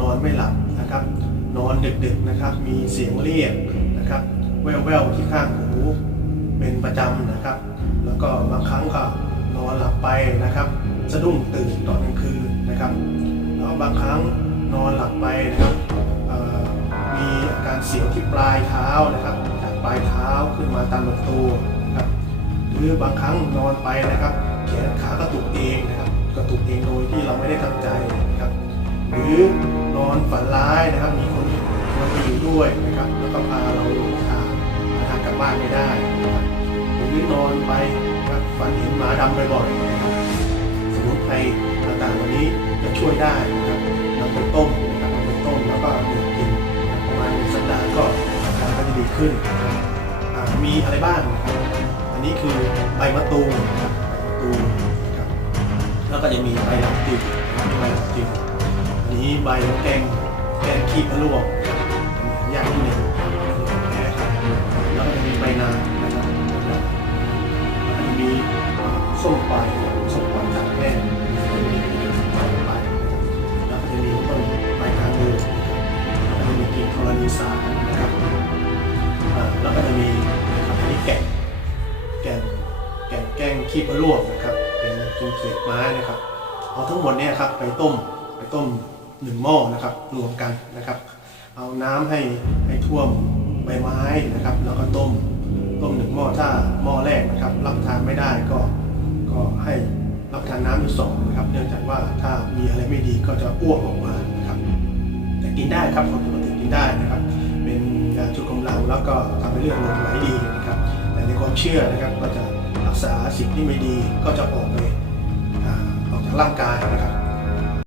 นอนไม่หลับนะครับ นอนดึกๆนะครับ มีเสียงเรียกนะครับแว่วๆที่ข้างหูเป็นประจำนะครับ แล้วก็บางครั้งก็นอนหลับไปนะครับสะดุ้งตื่นตอนกลางคืนนะครับแล้วบางครั้งนอนหลับไปนะครับมีอาการเสียวที่ปลายเท้านะครับจากปลายเท้าขึ้นมาตามลำตัวนะครับหรือบางครั้งนอนไปนะครับแขนขากระตุกเองนะครับกระตุกเองโดยที่เราไม่ได้ตั้งใจนะครับ หรือ อนฝันร้ายนะครับ มีคนมาอยู่ด้วยนะครับ แล้วก็พาเราลงทางหาทางกลับบ้านไม่ได้นะครับหรือนอนไปนะครับฝันเห็นหมาดำบ่อยๆนะครับสมุนไพรต่างๆวันนี้จะช่วยได้นะครับนำไปต้มนะครับนำไปต้มแล้วก็ดื่มกินประมาณหนึ่งสัปดาห์ก็อาการก็จะดีขึ้นนะครับมีอะไรบ้างนะครับอันนี้คือใบมะตูมนะครับใบมะตูมนะครับแล้วก็จะมีใบลำติวนะครับใบลำติวีใบแกงแกงขี้พะลวกอันนี้ยากนิดหนึ่งนะครับแล้วก็จะมีใบนานะครับแล้วก็จะมีส้มปลายส้มปลายจากแม่จะมีใบไปแล้วก็จะมีต้นใบทาเดินนจะมีกิ่งธรณีสารนะครับแล้วก็จะมีอันนี้แกะแกงแกงแกงขี้พะลวกนะครับ เป็นกินเขียดไม้นะครับ เอาทั้งหมดเนี่ยครับไปต้มไปต้ม หนึ่งหม้อนะครับรวมกันนะครับ เอาน้ำให้ให้ท่วมใบไม้นะครับ แล้วก็ต้มต้มหนึ่งหม้อถ้าหม้อแรกนะครับ รับทานไม่ได้ก็ก็ให้รับทานน้ำอยู่สองนะครับ เนื่องจากว่าถ้ามีอะไรไม่ดีก็จะอ้วกออกมานะครับ แต่กินได้ครับคนปกติกินได้นะครับ เป็นยาชูกำลังแล้วก็ทำให้เลือดลมไหลดีนะครับ แต่ในความเชื่อนะครับก็จะรักษาสิ่งที่ไม่ดีก็จะออกไปออกจากร่างกายนะครับ